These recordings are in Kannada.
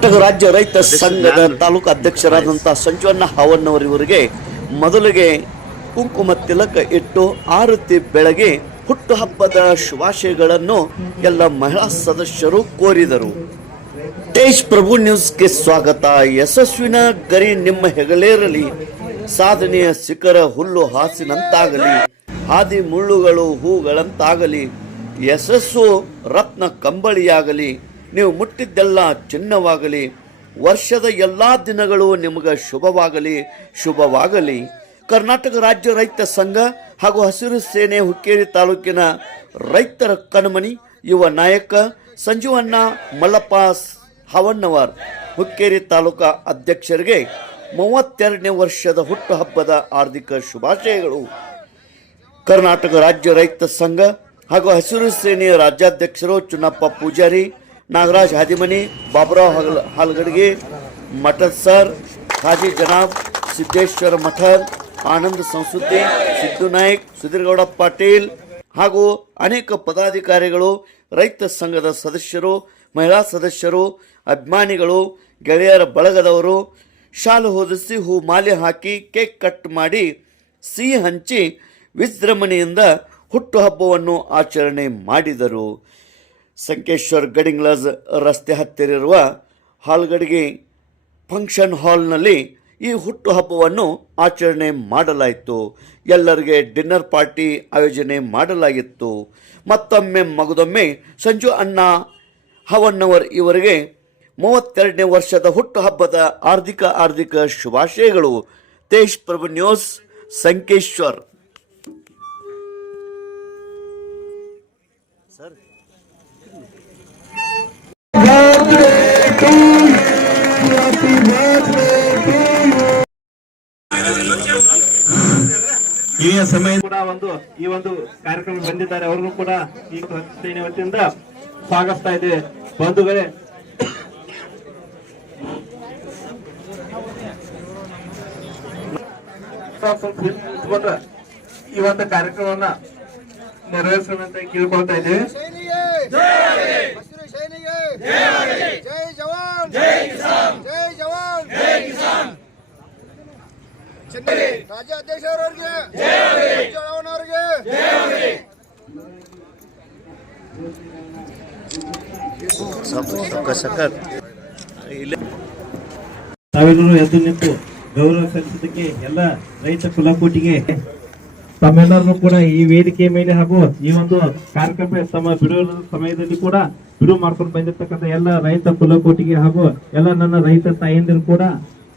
ಕರ್ನಾಟಕ ರಾಜ್ಯ ರೈತ ಸಂಘದ ತಾಲೂಕು ಅಧ್ಯಕ್ಷರಾದಂಥ ಸಂಜುವಣ್ಣ ಹಾವಣ್ಣವರಿವರಿಗೆ ಮೊದಲಿಗೆ ಕುಂಕುಮ ತಿಲಕ ಇಟ್ಟು ಆರತಿ ಬೆಳಗ್ಗೆ ಹುಟ್ಟುಹಬ್ಬದ ಶುಭಾಶಯಗಳನ್ನು ಎಲ್ಲ ಮಹಿಳಾ ಸದಸ್ಯರು ಕೋರಿದರು. ತೇಜ್ ಪ್ರಭು ನ್ಯೂಸ್ಗೆ ಸ್ವಾಗತ. ಯಶಸ್ವಿನ ಗರಿ ನಿಮ್ಮ ಹೆಗಲೇರಲಿ. ಸಾಧನೆಯ ಶಿಖರ ಹುಲ್ಲು ಹಾಸಿನಂತಾಗಲಿ. ಹಾದಿ ಮುಳ್ಳುಗಳು ಹೂಗಳಂತಾಗಲಿ. ಯಶಸ್ಸು ರತ್ನ ಕಂಬಳಿಯಾಗಲಿ. ನೀವು ಮುಟ್ಟಿದ್ದೆಲ್ಲ ಚಿನ್ನವಾಗಲಿ, ವರ್ಷದ ಎಲ್ಲ ದಿನಗಳು ನಿಮಗೆ ಶುಭವಾಗಲಿ ಶುಭವಾಗಲಿ. ಕರ್ನಾಟಕ ರಾಜ್ಯ ರೈತ ಸಂಘ ಹಾಗೂ ಹಸಿರು ಸೇನೆ ಹುಕ್ಕೇರಿ ತಾಲೂಕಿನ ರೈತರ ಕಣ್ಮಣಿ, ಯುವ ನಾಯಕ ಸಂಜೀವಣ್ಣ ಮಲ್ಲಪ್ಪ ಹವಣ್ಣವರ್ ಹುಕ್ಕೇರಿ ತಾಲೂಕಾ ಅಧ್ಯಕ್ಷರಿಗೆ ಮೂವತ್ತೆರಡನೇ ವರ್ಷದ ಹುಟ್ಟುಹಬ್ಬದ ಹಾರ್ದಿಕ ಶುಭಾಶಯಗಳು. ಕರ್ನಾಟಕ ರಾಜ್ಯ ರೈತ ಸಂಘ ಹಾಗೂ ಹಸಿರು ಸೇನೆಯ ರಾಜ್ಯಾಧ್ಯಕ್ಷರು ಚುನ್ನಪ್ಪ ಪೂಜಾರಿ ನಾಗರಾಜ್ ಹಾದಿಮನಿ, ಬಾಬುರಾವ್ ಹಗಲ್ ಹಾಲ್ಗಡ್ಗೆ, ಮಠದ್ ಸರ್ ಖಾಜಿ ಜನಾಬ್, ಸಿದ್ದೇಶ್ವರ ಮಠದ್, ಆನಂದ್ ಸಂಸ್ಕೃತಿ, ಸಿದ್ದು ನಾಯ್ಕ್, ಸುಧೀರ್ಗೌಡ ಪಾಟೀಲ್ ಹಾಗೂ ಅನೇಕ ಪದಾಧಿಕಾರಿಗಳು, ರೈತ ಸಂಘದ ಸದಸ್ಯರು, ಮಹಿಳಾ ಸದಸ್ಯರು, ಅಭಿಮಾನಿಗಳು, ಗೆಳೆಯರ ಬಳಗದವರು, ಶಾಲು ಹೊದಿಸಿ ಹೂ ಮಾಲೆ ಹಾಕಿ ಕೇಕ್ ಕಟ್ ಮಾಡಿ ಸಿಹಿ ಹಂಚಿ ವಿಜೃಂಭಣೆಯಿಂದ ಹುಟ್ಟುಹಬ್ಬವನ್ನು ಆಚರಣೆ ಮಾಡಿದರು. ಸಂಕೇಶ್ವರ್ ಗಡಿಂಗ್ಲಾಸ್ ರಸ್ತೆ ಹತ್ತಿರಿರುವ ಹಾಲ್ಗಡಿಗೆ ಫಂಕ್ಷನ್ ಹಾಲ್ನಲ್ಲಿ ಈ ಹುಟ್ಟುಹಬ್ಬವನ್ನು ಆಚರಣೆ ಮಾಡಲಾಯಿತು. ಎಲ್ಲರಿಗೆ ಡಿನ್ನರ್ ಪಾರ್ಟಿ ಆಯೋಜನೆ ಮಾಡಲಾಗಿತ್ತು. ಮತ್ತೊಮ್ಮೆ ಮಗದೊಮ್ಮೆ ಸಂಜು ಅಣ್ಣ ಹವಣ್ಣವರ್ ಇವರಿಗೆ ಮೂವತ್ತೆರಡನೇ ವರ್ಷದ ಹುಟ್ಟುಹಬ್ಬದ ಆರ್ಥಿಕ ಆರ್ಥಿಕ ಶುಭಾಶಯಗಳು. ತೇಜ್ ಪ್ರಭು ನ್ಯೂಸ್, ಸಂಕೇಶ್ವರ್. ಈ ಸಮಯ ಕೂಡ ಒಂದು ಈ ಒಂದು ಕಾರ್ಯಕ್ರಮ ಬಂದಿದ್ದಾರೆ. ಅವ್ರಿಗೂ ಕೂಡ ಈ ಸೇನೆ ವತಿಯಿಂದ ಸ್ವಾಗತಿಸ್ತಾ ಇದೆ. ಬಂಧುಗಳೇ ಈ ಒಂದು ಕಾರ್ಯಕ್ರಮವನ್ನ ನೆರವೇರಿಸೋಣ ಕೇಳ್ಕೊಳ್ತಾ ಇದ್ದೀವಿ. ಜೈ ಜವಾನ್ ಜೈ ಕಿಸಾನ್ ಜೈ ಜವಾನ್ ಜೈ ಕಿಸಾನ್ ರಾಜ್ಯಾಧ್ಯಕ್ಷರವರಿಗೆ ಅವರಿಗೆ ಸಖತ್ ತಾವೆಲ್ಲರೂ ಎದ್ದು ನಿಂತು ಗೌರವ ಸಲ್ಲಿಸಿದ್ದಕ್ಕೆ ಎಲ್ಲ ರೈತ ಕುಲಕೋಟಿಗೆ ತಮ್ಮೆಲ್ಲರೂ ಕೂಡ ಈ ವೇದಿಕೆ ಮೇಲೆ ಹಾಗೂ ಈ ಒಂದು ಕಾರ್ಯಕ್ರಮ ತಮ್ಮ ಬಿಡುವ ಸಮಯದಲ್ಲಿ ಕೂಡ ಬಿಡುವು ಮಾಡ್ಕೊಂಡು ಬಂದಿರ್ತಕ್ಕಂಥ ಎಲ್ಲ ರೈತ ಕುಲಕೋಟಿಗೆ ಹಾಗೂ ಎಲ್ಲ ನನ್ನ ರೈತ ತಾಯಂದಿರು ಕೂಡ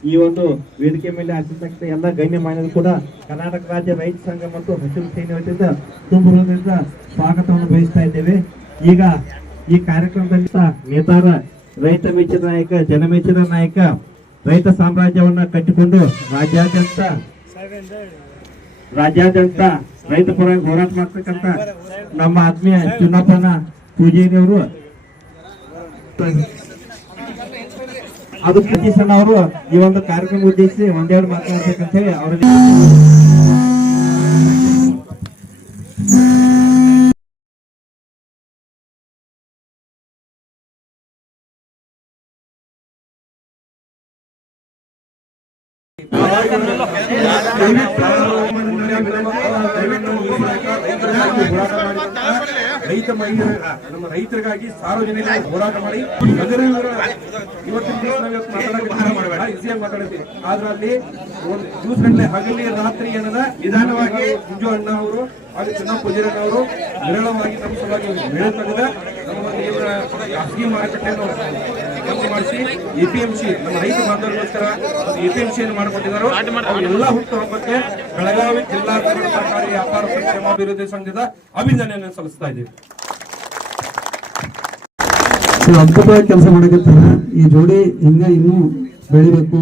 ಈ ಒಂದು ವೇದಿಕೆ ಮೇಲೆ ಆಗಿರ್ತಕ್ಕಂಥ ಎಲ್ಲ ಗಣ್ಯ ಮಾನ್ಯರು ಕೂಡ ಕರ್ನಾಟಕ ರಾಜ್ಯ ರೈತ ಸಂಘ ಮತ್ತು ಹಸಿರು ಸೇನೆ ವತಿಯಿಂದ ತುಂಬ ಸ್ವಾಗತವನ್ನು ಬಯಸ್ತಾ ಇದ್ದೇವೆ. ಈಗ ಈ ಕಾರ್ಯಕ್ರಮದಲ್ಲಿ ನೇತಾರ ರೈತ ಮೆಚ್ಚಿನ ನಾಯಕ ಜನಮೆಚ್ಚಿದ ನಾಯಕ, ರೈತ ಸಾಮ್ರಾಜ್ಯವನ್ನ ಕಟ್ಟಿಕೊಂಡು ರಾಜ್ಯಾದ್ಯಂತ ರಾಜ್ಯಾದ್ಯಂತ ರೈತ ಪರವಾಗಿ ಹೋರಾಟ ಮಾಡ್ತಕ್ಕಂಥ ನಮ್ಮ ಆತ್ಮೀಯ ಚುನ್ನಪ್ಪನ ಪೂಜೆಯವರು ಅದು ಅದು ಸಣ್ಣ ಅವರು ಈ ಒಂದು ಕಾರ್ಯಕ್ರಮ ಉದ್ದೇಶಿಸಿ ಒಂದೆರಡು ಮಾತನಾಡ್ಬೇಕಂತ ಹೇಳಿ ಅವರಿಗೆ ರೈತ ನಮ್ಮ ರೈತರಿಗಾಗಿ ಸಾರ್ವಜನಿಕ ಹೋರಾಟ ಮಾಡಿ ಇವತ್ತಿನ ದಿವಸ ಆದ್ರೆ ಅಲ್ಲಿ ಒಂದು ದಿವಸಗಟ್ಟಲೆ ಹಗಲಿ ರಾತ್ರಿ ಏನದ ನಿಧಾನವಾಗಿ ಮಂಜು ಅಣ್ಣ ಅವರು ಹಾಗೂ ಚೆನ್ನ ಪೂಜಾರಣ್ಣ ಅವರು ವಿರಳವಾಗಿ ನಮ್ಮ ಸಲುವಾಗಿ ಬೆಳೆ ತೆಗೆದ ನಮ್ಮ ಖಾಸಗಿ ಮಾರುಕಟ್ಟೆಯನ್ನು ಬಂದ್ ಮಾಡಿಸಿ ಸಿ ನಮ್ಮ ರೈತ ಬಾಂಧವರಿಗೋಸ್ಕರ ಎಪಿಎಂಸಿಯನ್ನು ಮಾಡಿಕೊಟ್ಟಿದ್ದಾರೆ. ಎಲ್ಲ ಹುಟ್ಟು ಹಬ್ಬಕ್ಕೆ ಬೆಳಗಾವಿ ಜಿಲ್ಲಾ ಸರ್ಕಾರಿ ವ್ಯಾಪಾರ ಸಂಕ್ಷೇಮ ಅಭಿವೃದ್ಧಿ ಸಂಘದ ಅಭಿನಂದನೆಯನ್ನು ಸಲ್ಲಿಸ್ತಾ ಇದ್ದೀವಿ. ಇದು ಅದ್ಭುತವಾಗಿ ಕೆಲಸ ಮಾಡಕತ್ತಾರ ಈ ಜೋಡಿ ಹಿಂಗ ಇನ್ನೂ ಬೆಳಿಬೇಕು?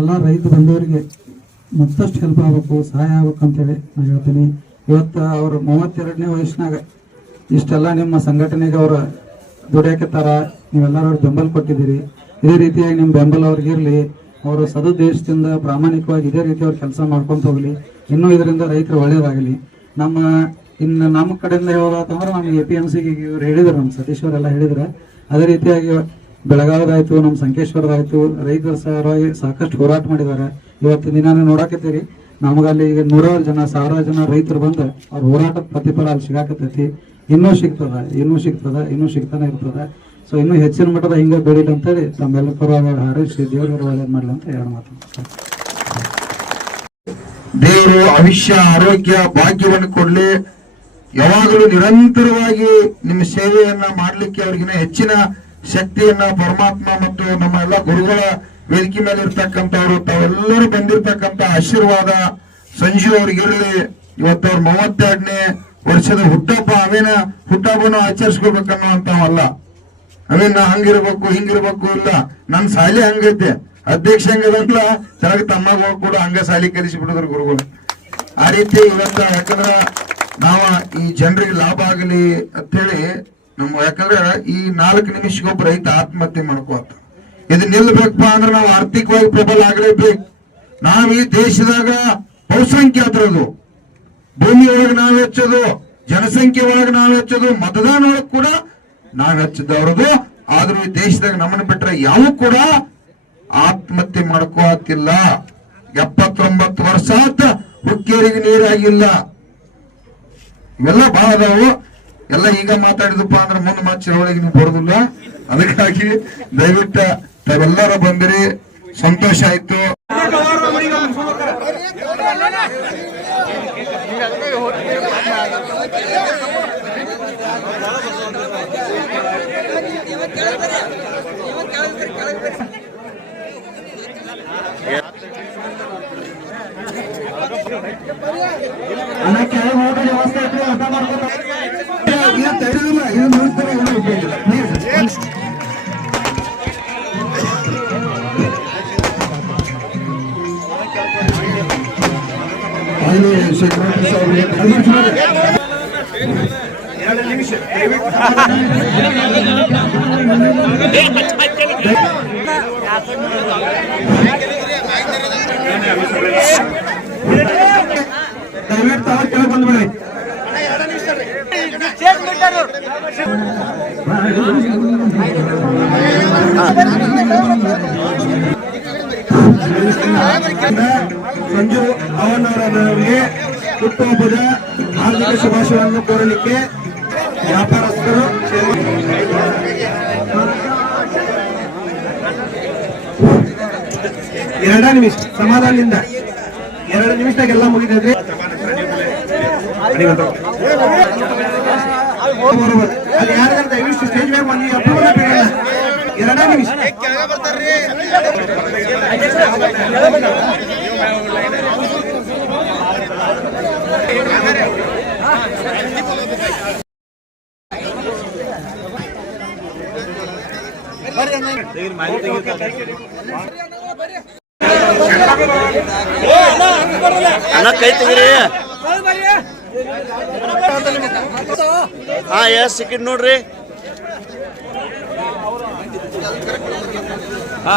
ಎಲ್ಲ ರೈತ ಬಂದವರಿಗೆ ಮತ್ತಷ್ಟು ಹೆಲ್ಪ್ ಆಗ್ಬೇಕು, ಸಹಾಯ ಆಗ್ಬೇಕು ಅಂತೇಳಿ ನಾನು ಹೇಳ್ತೀನಿ. ಇವತ್ತು ಅವ್ರ ಮೂವತ್ತೆರಡನೇ ವಯಸ್ಸಿನಾಗ ಇಷ್ಟೆಲ್ಲ ನಿಮ್ಮ ಸಂಘಟನೆಗೆ ಅವ್ರ ದುಡಿಯಾಕತ್ತಾರ, ನೀವೆಲ್ಲರೂ ಬೆಂಬಲ ಕೊಟ್ಟಿದ್ದೀರಿ. ಇದೇ ರೀತಿಯಾಗಿ ನಿಮ್ಮ ಬೆಂಬಲ ಅವ್ರಿಗೆ ಇರಲಿ. ಅವರು ಸದುದ್ದೇಶದಿಂದ ಪ್ರಾಮಾಣಿಕವಾಗಿ ಇದೇ ರೀತಿ ಅವ್ರು ಕೆಲಸ ಮಾಡ್ಕೊಂತ ಹೋಗ್ಲಿ. ಇನ್ನೂ ಇದರಿಂದ ರೈತರು ಒಳ್ಳೇದಾಗಲಿ. ನಮ್ಮ, ಇನ್ನು ನಮ್ಮ ಕಡೆಯಿಂದ ಹೇಳೋದಾತಂದ್ರೆ ನಮ್ಗೆ ಎ ಪಿ ಎಂ ಸಿಗೆ ಇವ್ರು ಹೇಳಿದ್ರು, ನಮ್ಮ ಸತೀಶ್ ಅವರೆಲ್ಲ ಹೇಳಿದ್ರು. ಅದೇ ರೀತಿಯಾಗಿ ಬೆಳಗಾವದಾಯ್ತು, ನಮ್ಮ ಸಂಕೇಶ್ವರದಾಯ್ತು, ರೈತರ ಸಲುವಾಗಿ ಸಾಕಷ್ಟು ಹೋರಾಟ ಮಾಡಿದ್ದಾರೆ. ಇವತ್ತು ದಿನ ನೋಡಾಕತ್ತೀರಿ. ನಮಗಲ್ಲಿ ಈಗ ನೂರಾರು ಜನ ಸಾವಿರಾರು ಜನ ರೈತರು ಬಂದು ಅವ್ರ ಹೋರಾಟದ ಪ್ರತಿಫಲ ಅಲ್ಲಿ ಸಿಗಾಕತ್ತೈತಿ. ಇನ್ನೂ ಸಿಗ್ತದ ಇನ್ನೂ ಸಿಗ್ತದ, ಇನ್ನೂ ಸಿಗ್ತಾನೆ ಇರ್ತದ. ಸೊ ಇನ್ನೂ ಹೆಚ್ಚಿನ ಮಟ್ಟದ ಹಿಂಗೆ ಬೆಳೀಲಿ ಅಂತೇಳಿ ತಮ್ಮೆಲ್ಲ ಪರವಾಗಿ ಹಾರೈಸಿ ದೇವರ ಒಳ್ಳೇದು ಮಾಡಲಿ ಅಂತ ಎರಡು ಮಾತು. ದೇವರು ಆಯುಷ್ಯ ಆರೋಗ್ಯ ಭಾಗ್ಯವನ್ನು ಕೊಡ್ಲಿ. ಯಾವಾಗಲೂ ನಿರಂತರವಾಗಿ ನಿಮ್ಮ ಸೇವೆಯನ್ನ ಮಾಡಲಿಕ್ಕೆ ಅವ್ರಿಗಿನ ಹೆಚ್ಚಿನ ಶಕ್ತಿಯನ್ನ ಪರಮಾತ್ಮ ಮತ್ತು ನಮ್ಮ ಎಲ್ಲ ಗುರುಗಳ ವೇದಿಕೆ ಮೇಲೆ ಇರ್ತಕ್ಕಂಥವ್ರು, ತಾವೆಲ್ಲರೂ ಬಂದಿರತಕ್ಕಂತ ಆಶೀರ್ವಾದ ಸಂಜೀವ್ ಅವ್ರಿಗಿರಲಿ. ಇವತ್ತು ಅವ್ರ ಮೂವತ್ತೆರಡನೇ ವರ್ಷದ ಹುಟ್ಟಪ್ಪ, ಅವೇನ ಹುಟ್ಟಹಬ್ಬನ ಆಚರಿಸ್ಕೋಬೇಕನ್ನುವಂತವಲ್ಲ ಅವೇನ ಹಂಗಿರ್ಬೇಕು, ಹಿಂಗಿರ್ಬೇಕು ಇಲ್ಲ. ನನ್ ಶಾಲೆ ಹಂಗೈತೆ. ಅಧ್ಯಕ್ಷ ಹಂಗದಂಗ್ಲ ತೆಳಗ ತಮ್ಮಗಳು ಕೂಡ ಹಂಗ ಶಾಲೆ ಕಲಿಸಿ ಬಿಡಿದ್ರು ಗುರುಗಳು. ಆ ರೀತಿ ಇವತ್ತ ಯಾಕಂದ್ರ ನಾವ ಈ ಜನರಿಗೆ ಲಾಭ ಆಗಲಿ ಅಂತೇಳಿ ನಮ್ಮ ಯಾಕಂದ್ರ ಈ ನಾಲ್ಕು ನಿಮಿಷಕ್ಕೊಬ್ಬ ರೈತ ಆತ್ಮಹತ್ಯೆ ಮಾಡ್ಕೋತ. ಇದು ನಿಲ್ಬೇಕಪ್ಪ ಅಂದ್ರೆ ನಾವು ಆರ್ಥಿಕವಾಗಿ ಪ್ರಬಲ ಆಗಲೇಬೇಕು. ನಾವ್ ಈ ದೇಶದಾಗ ಬಹುಸಂಖ್ಯಾತರದು ಭೂಮಿ ಒಳಗೆ ನಾವ್ ಹೆಚ್ಚೋದು ಜನಸಂಖ್ಯೆ ಒಳಗೆ ನಾವ್ ಹೆಚ್ಚೋದು ಮತದಾನ ಒಳಗೆ ಕೂಡ ನಾವ್ ಹೆಚ್ಚದವ್ರದು ಆದ್ರೂ ಈ ದೇಶದಾಗ ನಮ್ಮನ್ನ ಬಿಟ್ರೆ ಯಾವ ಕೂಡ ಆತ್ಮಹತ್ಯೆ ಮಾಡ್ಕೋತಿಲ್ಲ ಎಪ್ಪತ್ತೊಂಬತ್ತು ವರ್ಷ ಆತ ಹುಕ್ಕೇರಿಗೆ ನೀರಾಗಿಲ್ಲ. ಇವೆಲ್ಲ ಬಹಳ ಅದಾವು. ಎಲ್ಲ ಈಗ ಮಾತಾಡಿದಪ್ಪ ಅಂದ್ರೆ ಮುಂದೆ ಮಾತು ಚಳವಳಿಗೆ ನೀವು ಬರೋದಿಲ್ಲ. ಅದಕ್ಕಾಗಿ ದಯವಿಟ್ಟ ತಾವೆಲ್ಲರೂ ಬಂದಿರಿ. ಸಂತೋಷ ಆಯ್ತು. ಇದು ಸೆಕ್ರೆಟರಿ ಸಾಹೇಬ್ರಿಗೆ ಕಳಿಸ್ಬಿಡಿ. ದಯವಿಟ್ಟು ತಾವು ಕೆಳಗೆ ಬಂದ್ಬಿಡಿ ಸಂಜು ಅವನವರವರಿಗೆ ಹುಟ್ಟುಹಬ್ಬದ ಆರ್ಥಿಕ ಶುಭಾಶಯವನ್ನು ಕೋರಲಿಕ್ಕೆ ವ್ಯಾಪಾರಸ್ಥರು ಎರಡ ನಿಮಿಷ, ಸಮಾಧಾನದಿಂದ. ಎರಡು ನಿಮಿಷದಾಗೆಲ್ಲ ಮುಗಿದ್ರೆ ಅಲ್ಲಿ ಯಾರಾದ್ರೂ ದಯವಿಟ್ಟು ಸ್ಟೇಜ್ ಮೇಲೆ ಬಂದು ಬೇಡ ಎರಡ ನಿಮಿಷ ಅಣ್ಣ ಕೈ ತೆಗಿರಿ. ಹಾ ಎಸ್ ಸಿಕ್ಕಿದ್ ನೋಡ್ರಿ. ಹಾ.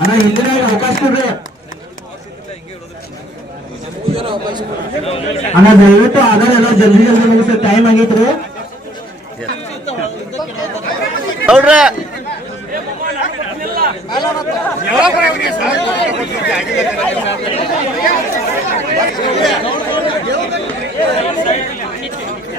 ಅಣ್ಣ ಅವಕಾಶ ಕೊಡ್ರಿ ಅಣ್ಣ ದಯವಿಟ್ಟು ಆಧಾರ ಎಲ್ಲ ಜಲ್ದಿ ಜಲ್ದಿ ಮುಗಿಸ. ಟೈಮ್ ಆಗಿತ್ತು. ನೋಡ್ರಿ.